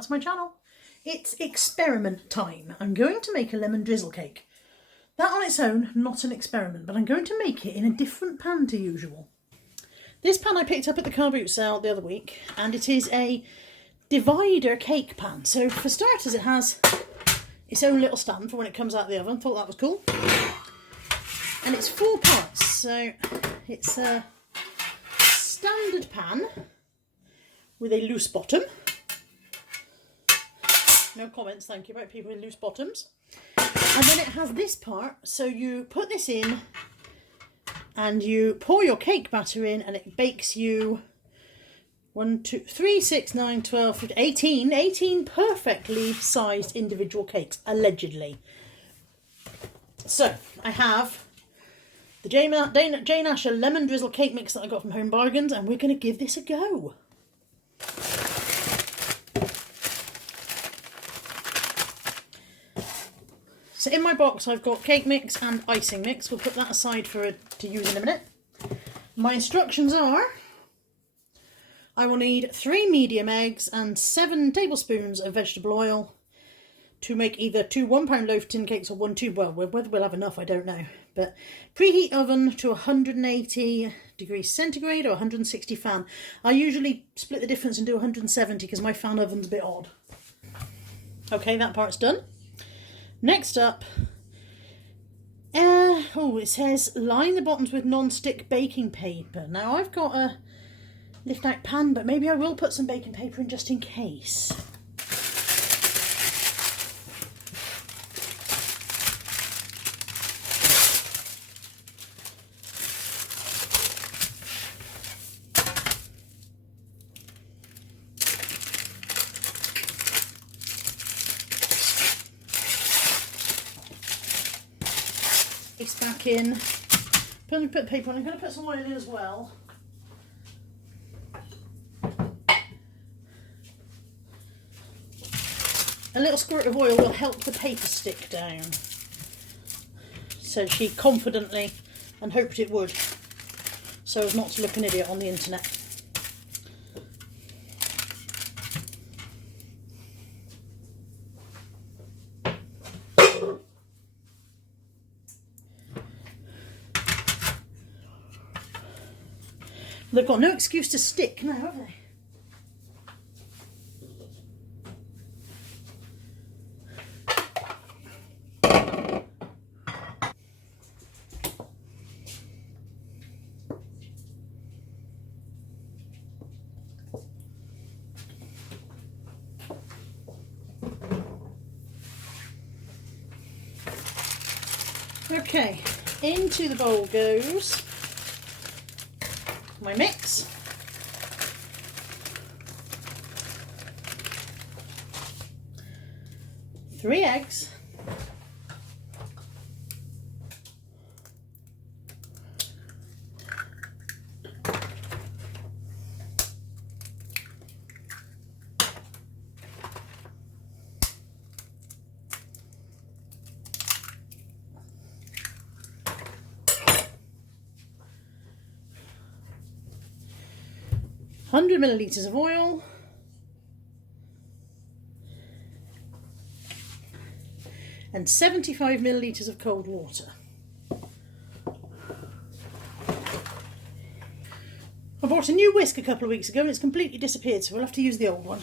back to my channel. It's experiment time. I'm going to make a lemon drizzle cake. That on its own, not an experiment, but I'm going to make it in a different pan to usual. This pan I picked up at the car boot sale the other week, and it is a divider cake pan. So for starters, it has its own little stand for when it comes out of the oven. Thought that was cool. And it's 4 parts, so it's a standard pan with a loose bottom. No comments, thank you, about people with loose bottoms. And then it has this part, so you put this in and you pour your cake batter in, and it bakes you 1, 2, 3, 6, 9, 12, 15, 18 perfectly sized individual cakes, allegedly. So I have the Jane Asher lemon drizzle cake mix that I got from Home Bargains, and we're going to give this a go. So in my box I've got cake mix and icing mix. We'll put that aside to use in a minute. My instructions are, I will need 3 medium eggs and 7 tablespoons of vegetable oil to make either 2 1-pound loaf tin cakes or 1 tube. Well, whether we'll have enough I don't know. But preheat oven to 180 degrees centigrade or 160 fan. I usually split the difference and do 170 because my fan oven's a bit odd. Okay, that part's done. Next up, it says line the bottoms with non-stick baking paper. Now I've got a lift out pan, but maybe I will put some baking paper in just in case. It's back in. Put the paper on. I'm going to put some oil in as well. A little squirt of oil will help the paper stick down, said she confidently, and hoped it would, so as not to look an idiot on the internet. They've got no excuse to stick now, have they? Okay, into the bowl goes my mix. Three eggs. Hundred millilitres of oil, and 75 millilitres of cold water. I bought a new whisk a couple of weeks ago and it's completely disappeared, so we'll have to use the old one.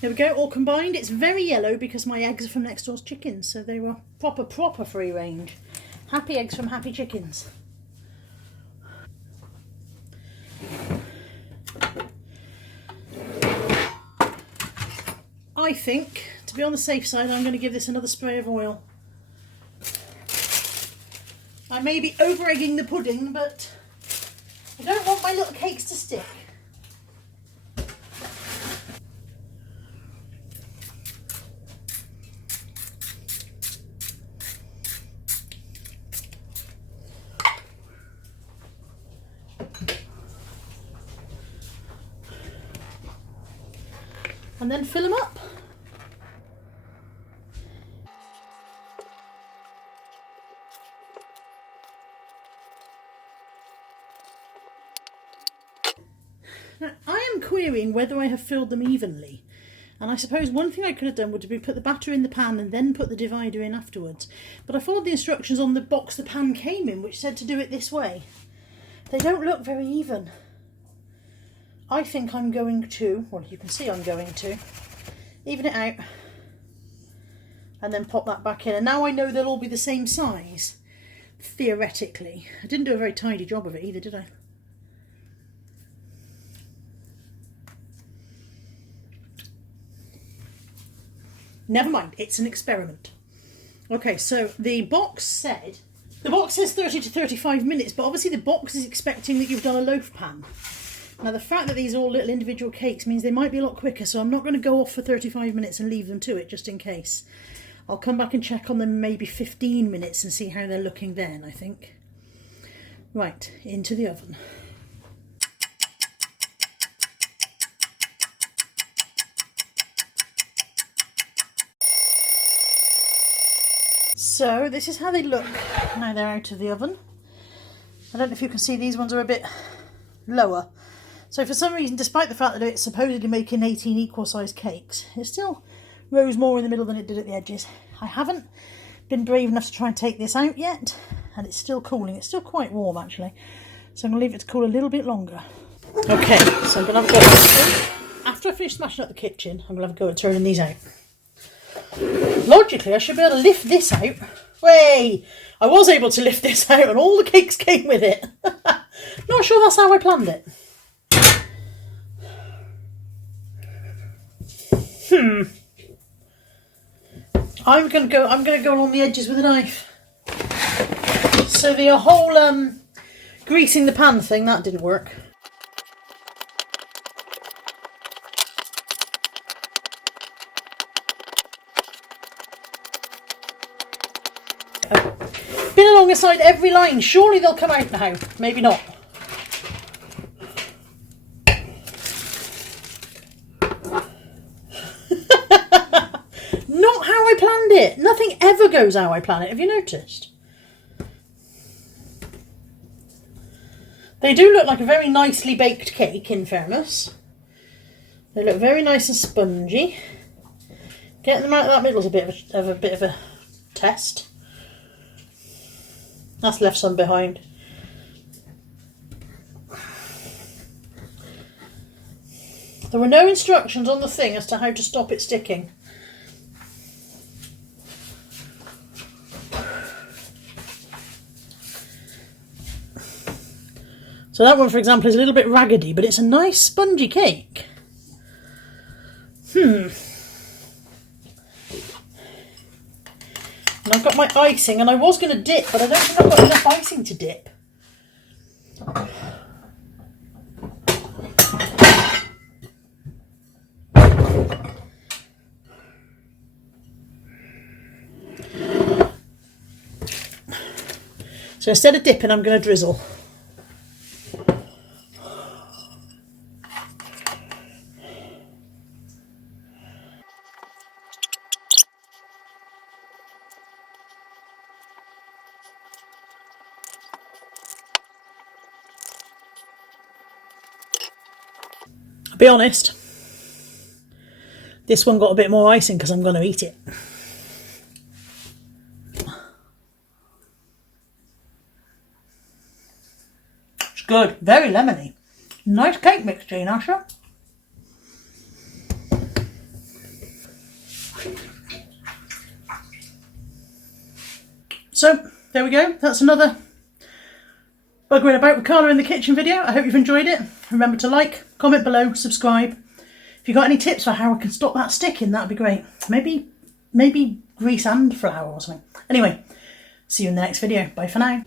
There we go, all combined. It's very yellow because my eggs are from next door's chickens, so they were proper free range. Happy eggs from happy chickens. I think, to be on the safe side, I'm going to give this another spray of oil. I may be over-egging the pudding, but I don't want my little cakes to stick. and then fill them up. Now, I am querying whether I have filled them evenly. And I suppose one thing I could have done would be put the batter in the pan and then put the divider in afterwards. But I followed the instructions on the box the pan came in, which said to do it this way. They don't look very even. I think I'm going to, well, you can see I'm going to, even it out and then pop that back in. And now I know they'll all be the same size, theoretically. I didn't do a very tidy job of it either, did I? Never mind, it's an experiment. Okay, so the box says 30 to 35 minutes, but obviously the box is expecting that you've done a loaf pan. Now the fact that these are all little individual cakes means they might be a lot quicker, so I'm not going to go off for 35 minutes and leave them to it just in case. I'll come back and check on them maybe 15 minutes and see how they're looking then, I think. Right, into the oven. So this is how they look now they're out of the oven. I don't know if you can see, these ones are a bit lower. So for some reason, despite the fact that it's supposedly making 18 equal sized cakes, it still rose more in the middle than it did at the edges. I haven't been brave enough to try and take this out yet, and it's still cooling. It's still quite warm actually. So I'm going to leave it to cool a little bit longer. Okay, so I'm going to have a go. After I finish smashing up the kitchen, I'm going to have a go at turning these out. Logically, I should be able to lift this out. Way! I was able to lift this out and all the cakes came with it. Not sure that's how I planned it. I'm gonna go along the edges with a knife. So the whole greasing the pan thing, that didn't work. Been along inside every line. Surely they'll come out now. Maybe not. Not how I planned it. Nothing ever goes how I plan it. Have you noticed? They do look like a very nicely baked cake, in fairness. They look very nice and spongy. Getting them out of that middle is a bit of a test. That's left some behind. There were no instructions on the thing as to how to stop it sticking. So that one, for example, is a little bit raggedy, but it's a nice spongy cake. And I've got my icing, and I was going to dip, but I don't think I've got enough icing to dip. So instead of dipping, I'm going to drizzle. I'll be honest, this one got a bit more icing because I'm going to eat it. It's good, very lemony. Nice cake mix, Jane Asher. So, there we go. That's another buggering about with Carla in the kitchen video. I hope you've enjoyed it. Remember to like, comment below, subscribe. If you've got any tips for how I can stop that sticking, that'd be great. Maybe grease and flour or something. Anyway, see you in the next video. Bye for now.